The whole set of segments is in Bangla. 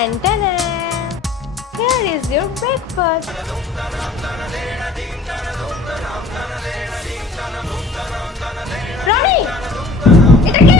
Tan tan. Here is your breakfast. Ronnie, এটা কে?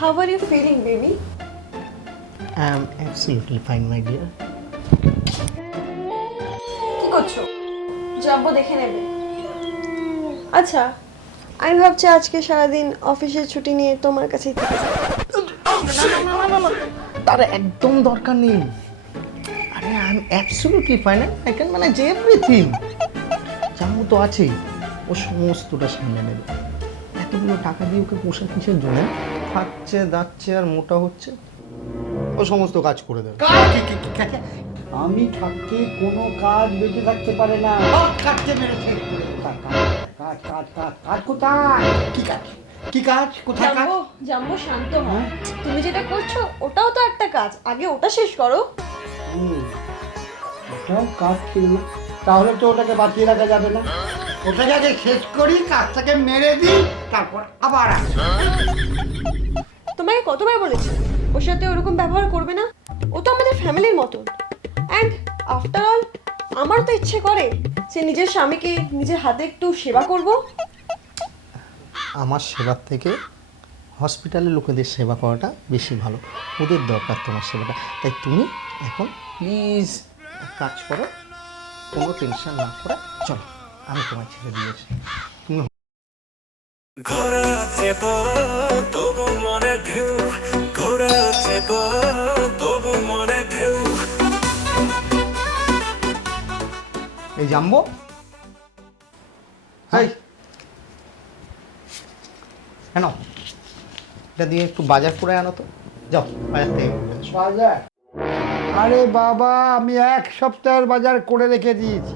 How are you feeling, baby? I am absolutely fine, my dear. কি করছো? যাবো দেখে নেবে। আচ্ছা, আমি ভাবছি আজকে সারাদিন অফিসের ছুটি নিয়ে তোমার কাছেই থেকে যাবো। তার একদম দরকার নেই। আরে I am absolutely fine, I can manage everything. জামু তো আছেই, ও সমস্তটা সামনে নেবে। এতগুলো টাকা দিয়ে ওকে পোষা কিসের জন্য? খাচ্ছে দাচ্ছে আর মোটা হচ্ছে, ও সমস্ত কাজ করে দেবে। আমি থাকতে কোনো কাজ বেঁচে থাকতে পারে না। সব কাজকে মেরে শেষ করে দেবো। কাজ কাজ কাজ কাজ কোথায়? কি কাজ? কি কাজ? কোথায় কাজ? জাম্বো শান্ত হও। তুমি যেটা করছো ওটাও তো একটা কাজ, আগে ওটা শেষ করো। ওটাও কাজ ছিল না, তাহলে তো ওটাকে বাঁচিয়ে রাখা যাবে না। ওটাকে আগে শেষ করি, কাজটাকে মেরে দিই, তারপর আবার আসি। তোমাকে কতবার বলেছি ওর সাথে ওরকম ব্যবহার করবে না, ও তো আমাদের ফ্যামিলির মতন। অ্যান্ড আফটার অল আমার তো ইচ্ছে করে যে নিজের স্বামীকে নিজের হাতে একটু সেবা করব। আমার সেবার থেকে হসপিটালের লোকেদের সেবা করাটা বেশি ভালো। ওদের দরকার তোমার সেবাটা। তাই তুমি এখন প্লিজ কাজ করো, কোনো টেনশন না করে চলো, আমি তোমার ছেড়ে দিয়েছি। তুমি ঘোরা আছে তবু মনে ঢেউ, ঘোরা আছে তবু মনে ঢেউ। এই জাম্বো, হাই কেন এটা দিয়ে একটু বাজার করে আনো তো, যাও বাজার থেকে বাজার? আরে বাবা, আমি এক সপ্তাহের বাজার করে রেখে দিয়েছি,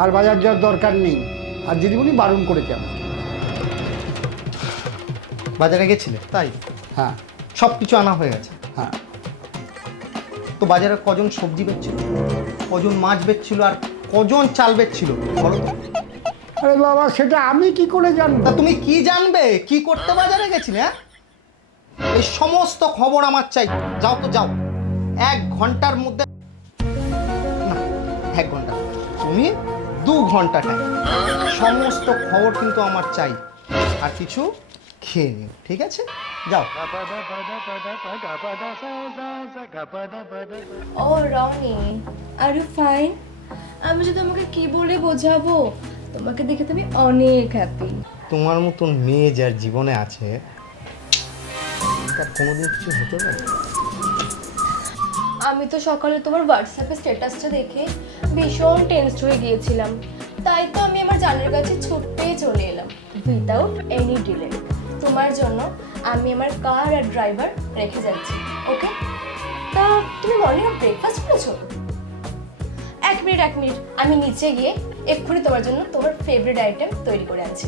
আর বাজার যাওয়ার দরকার নেই। আর দিদিমণি বারণ করেছে আমাকে। বাজারে গেছিলে তাই? হ্যাঁ সব কিছু আনা হয়ে গেছে? হ্যাঁ। তো বাজারে কজন সবজি বেচছিল, কজন মাছ বেচছিল, আর কজন চাল বেচছিল বলো তো? আরে বাবা, সেটা আমি কি করে জানবো? তা তুমি কি জানবে? কি করতে বাজারে গেছিলে? হ্যাঁ, এই সমস্ত খবর আমার চাই। যাও তো যাও, 1 ঘন্টার মধ্যে না, 1 ঘন্টা তুমি 2 ঘন্টা টাইম, সমস্ত খবর কিন্তু আমার চাই। আর কিছু খেয়ে নিও, ঠিক আছে? যাও। ও রনি, আর ইউ ফাইন? আমি যে তোমাকে কি বলে বোঝাবো, তোমাকে দেখে তো আমি অনেক হ্যাপি। তোমার মতন মেয়ে যার জীবনে আছে তার কোনোদিন কিছু হতে পারে? আমি তো সকালে তোমার হোয়াটসঅ্যাপে স্ট্যাটাসটা দেখে ভীষণ টেনসড হয়ে গিয়েছিলাম, তাই তো আমি আমার জানের কাছে ছুটতেই চলে এলাম উইদাউট এনি ডিলে। তোমার জন্য আমি আমার কার আর ড্রাইভার রেখে যাচ্ছি, ওকে? তা তুমি মর্নিং ব্রেকফাস্ট করেছো? এক মিনিট, আমি নিচে গিয়ে এক্ষুনি তোমার জন্য তোমার ফেভারিট আইটেম তৈরি করে আনছি।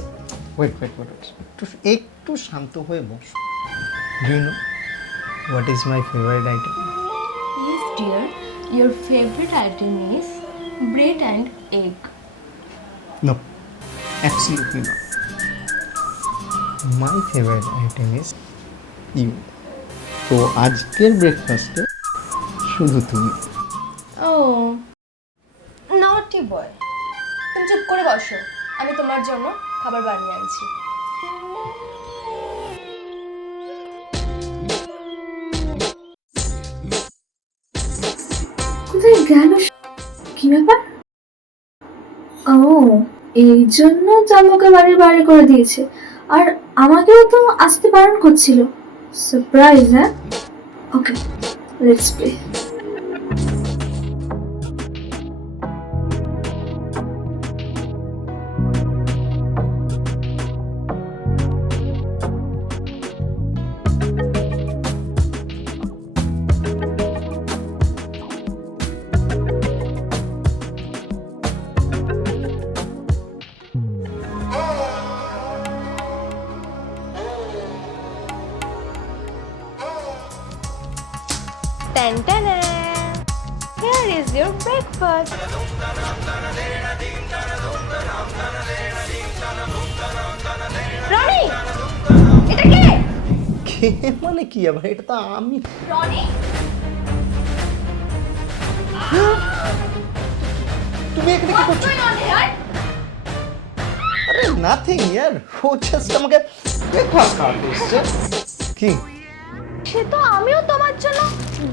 ওয়েট, একটু শান্ত হয়ে বস। Do you know what is my favourite item? Yes, dear. Your favorite item is bread and egg. No, absolutely not. My favourite item is you. তো আজকের ব্রেকফাস্টে শুধু তুমি। Oh, naughty boy. তুমি চুপ করে বসো, আমি তোমার জন্য খাবার বানিয়ে আনছি। কোথায় গেল? কি ব্যাপার? ও, এই জন্য জাম্বুকে বাড়ির বাইরে করে দিয়েছে, আর আমাকেও তো আসতে বারণ করছিল। সারপ্রাইজ, হ্যাঁ? Okay, let's play. Tan tan. Here Here is your breakfast. Roni, এটা কে? কে মানে কি আবার? এটা তো আমি। রনি, তুমি এখানে কি করছো? going on here? আরে নাথিং ইয়ার, ও জাস্ট আমাকে ব্রেকফাস্ট খাওয়াতে এসছে। কি? সে তো আমিও তোমার জন্য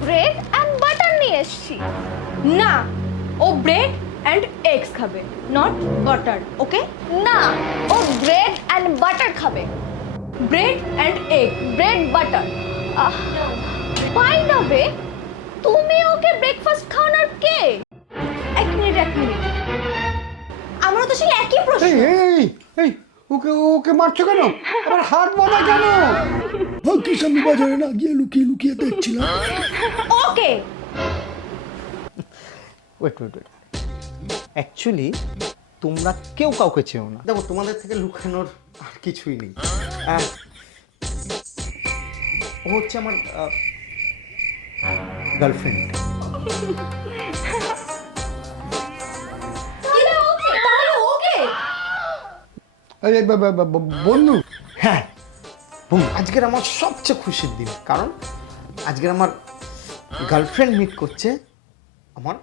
ব্রেড অ্যান্ড বাটার নিয়ে এসেছি। না, ও ব্রেড অ্যান্ড এগস খাবে, নট বাটার, ওকে? না, ও ব্রেড অ্যান্ড বাটার খাবে। Bread and egg, bread butter. By the way, তুমি ওকে ব্রেকফাস্ট খাওয়ানোর কে? এক মিনিট। আমরা তো সেই একই প্রশ্ন। এই এই এই ওকে ওকে মারছো কেন? আবার হাত বাঁধা কেন? ভাগ্যিস আমি বাজারে না গিয়ে লুকিয়ে লুকিয়ে দেখছিলাম। ওকে, ওয়েট অ্যাকচুয়ালি তোমরা কেউ কাউকে চেও না। দেখো, তোমাদের থেকে লুকানোর আর কিছুই নেই। ও হচ্ছে আমার গার্লফ্রেন্ড। ওকে। আরে বন্ধু। হ্যাঁ বন্ধু, আজকের আমার সবচেয়ে খুশির দিন, কারণ আজকের আমার গার্লফ্রেন্ড মিট করছে আমার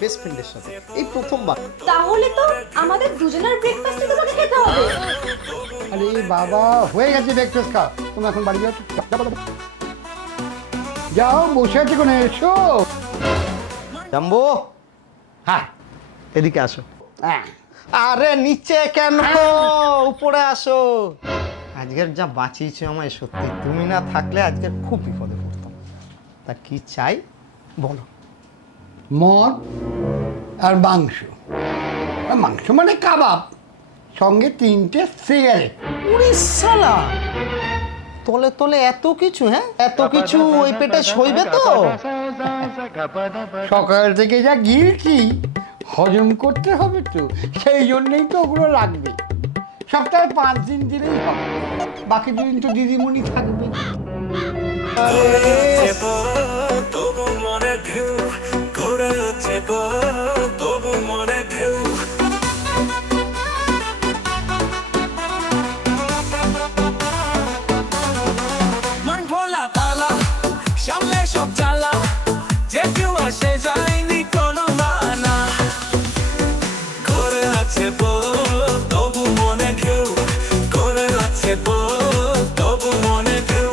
বেস্ট ফ্রেন্ডের সাথে, এই প্রথমবার। তাহলে তো আমাদের দুজনের ব্রেকফাস্ট তোমাকে খেতে হবে। আরে বাবা, হয়ে গেছে ব্রেকফাস্ট খা, তুমি এখন বাড়ি যাও। যাও, বসে আছে কোনে, এসো। জাম্বো, হ্যাঁ, এদিকে আসো। হ্যাঁ। আরে নিচে কেন, উপরে আসো। আজকের যা বাঁচিয়েছো আমায়, সত্যি তুমি না থাকলে আজকে খুব বিপদে পড়তাম। তা কি চাই বলো? মদ আর মাংস। আর মাংস মানে কাবাব, সঙ্গে 3টে সিগারেট। উড়িষ্যালা, তলে তলে এত কিছু, হ্যাঁ এত কিছু ওই পেটে সইবে তো? সকাল থেকে যা গিলছি, হজম করতে হবে তো, সেই জন্যই তো ওগুলো লাগবে। সপ্তাহে 5 দিন দিলেই হবে, বাকি 2 দিন তো দিদিমণি থাকবে। তবু মনে ঢেউ ঘুরে আছে গো, তবু মনে ঢেউ। মন ভোলা তালা, সামনে সব জ্বালা, যে কেউ আসে যায়নি কোনো মানা। ঘুরে আছে গো, তবু মনে ঢেউ, ঘুরে আছে গো, তবু মনে ঢেউ।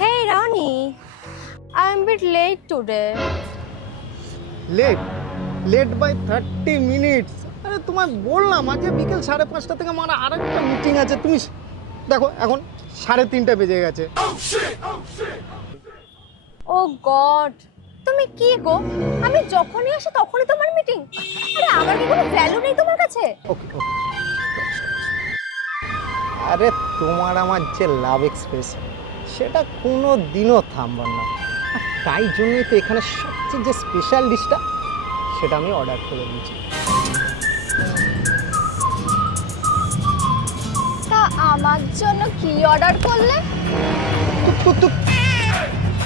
Hey Rani, I'm a bit late today. Late by 30 minutes. আরে তোমায় বললাম আজকে বিকেল 5:30 থেকে আমার আরেকটা মিটিং আছে। তুমি দেখো, এখন 3:30 বেজে গেছে। Oh God, তুমি কি গো? আমি যখনই আসি তখনই তোমার মিটিং। আরে আমার কি কোনো ভ্যালু নেই তোমার কাছে? ওকে। আরে তোমার আমার যে লাভ এক্সপ্রেস, সেটা কোনো দিনও থামবার না। আর তাই জন্যই তো এখানে সবচেয়ে যে স্পেশাল ডিশটা, সেটা আমি অর্ডার করে দিয়েছি। তা আমার জন্য কি অর্ডার করলে?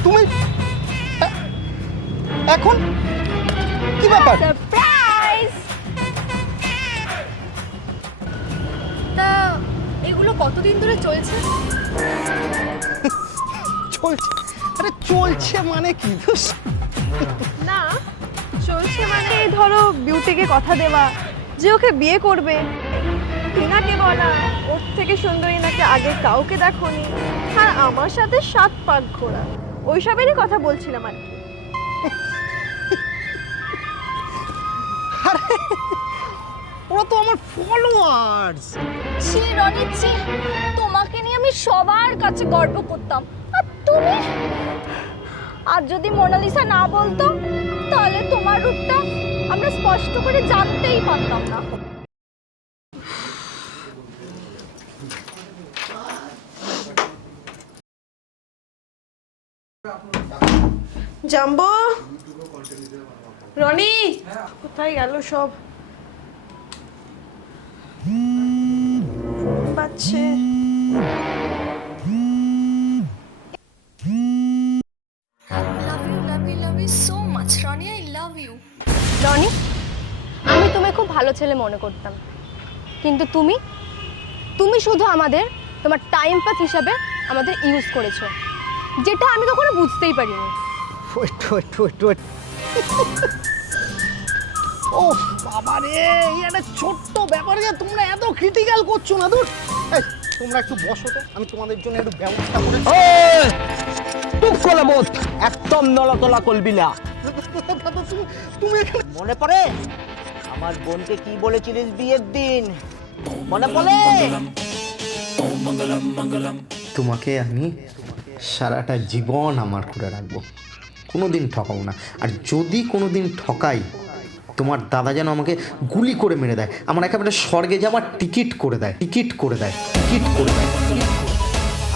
তুমি এখন কি ব্যাপার? সারপ্রাইজ! তা এগুলো কতদিন ধরে চলছে? চলছে? আরে চলছে মানে কি? না, চলছে মানে এই ধরো বিউটিকে কথা দেওয়া যে ওকে বিয়ে করবে, টিনাকে বলা ওর থেকে সুন্দরী নাকি আগে কাউকে দেখোনি, আর আমার সাথে 7 পাক ঘোরা, ওইসবেরই কথা বলছিলাম আর কি। আরে ওরা তো আমার ফলোয়ার্স। ছি রনি, ছি, তোমাকে নিয়ে আমি সবার কাছে গর্ব করতাম, আর তুমি? আর যদি মোনালিসা না বলতো, তাহলে তোমার রূপটা আমরা স্পষ্ট করে জানতেই পারতাম না। জাম্বো, রনি কোথায় গেল সব? ফোন পাচ্ছে। love you so much, Ronnie. I love you. Roni, আমি তোমায় খুব ভালো ছেলে মনে করতাম, কিন্তু তুমি তুমি শুধু তোমার টাইম পাস হিসাবে আমাদের ইউজ করেছো, যেটা আমি কখনো বুঝতেই পারিনি। ওয়েট ও বাবা রে, এই একটা ছোট্ট ব্যাপারে তোমরা এত ক্রিটিক্যাল করছো না? দূর, এই, তোমরা একটু বসো তো, আমি তোমাদের জন্য একটু ব্যবস্থা করে। চুপ করে বোধ, একদম নলাতলা করবি না। তুমি এখানে মনে পড়ে আমার বোনকে কি বলেছিলিস বিয়ের দিন? মনে পড়ে? তোমাকে আমি সারাটা জীবন আমার করে রাখবো, কোনোদিন ঠকাবো না। আর যদি কোনোদিন ঠকাই, তোমার দাদা যেন আমাকে গুলি করে মেরে দেয়, আমার একেবারে স্বর্গে যাওয়ার টিকিট করে দেয়।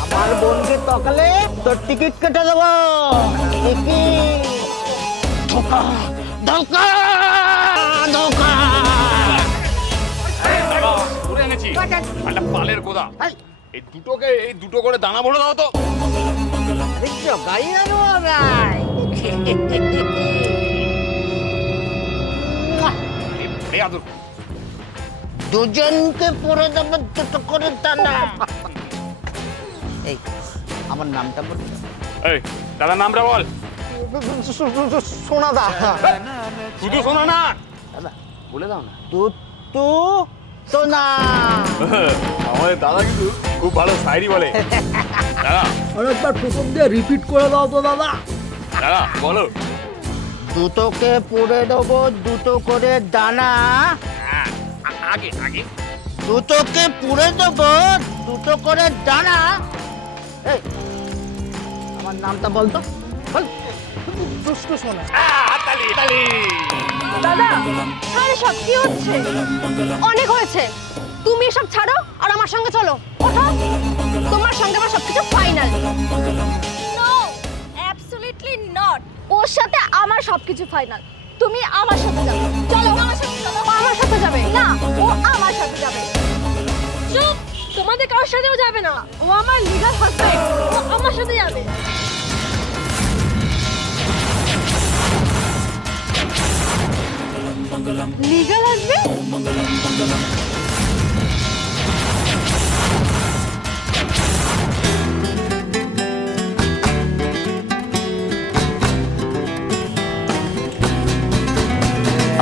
আমার বোনকে তকালে তোর টিকিট কেটে দেবো। ধোকা ধোকা ধোকা। ধরে এনেছি একটা পালের গোদা। এই দুটো করে দানা ভরে দাও তো। দেখছো গাড়ি আনো ভাই। দুজনকে পরে দেবো দুটো করে দানা। এই আমার নামটা বল। এই দাদার নামটা বল। সোনাদা। শুধু শোনা না, বলে দাও না। তুতু সোনা। আমাদের দাদা কিন্তু খুব ভালো শায়রি বলে। দাদা আরেকবার প্রথম দিয়ে রিপিট করে দাও তো দাদা। দাদা বলো। দুটোকে পুড়ে দেবো দুটো করে দানা। আগে আগে দুটোকে পুড়ে দেবো দুটো করে দানা। এই আমার নামটা বলতো, বল। দুষ্টু সোনা। তালি তালি। দাদা, আরে সব কি হচ্ছে? অনেক হয়েছে, তুমি এসব ছাড়ো আর আমার সঙ্গে চলো। ওঠো, তোমার সঙ্গে আমার সবকিছু ফাইনাল। No, absolutely not. ওর সাথে আমার সবকিছু ফাইনাল। তুমি আমার সাথে যাবে। চলো আমার সাথে চলো। ও আমার সাথে যাবে না, ও আমার সাথে যাবে। চুপ, তোমাদের কারোর সাথেও যাবে না। ও আমার লিগ্যাল হাজবেন্ড, ও আমার সাথে যাবে। Legal husband?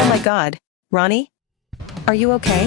Oh my God. Ronnie, are you okay?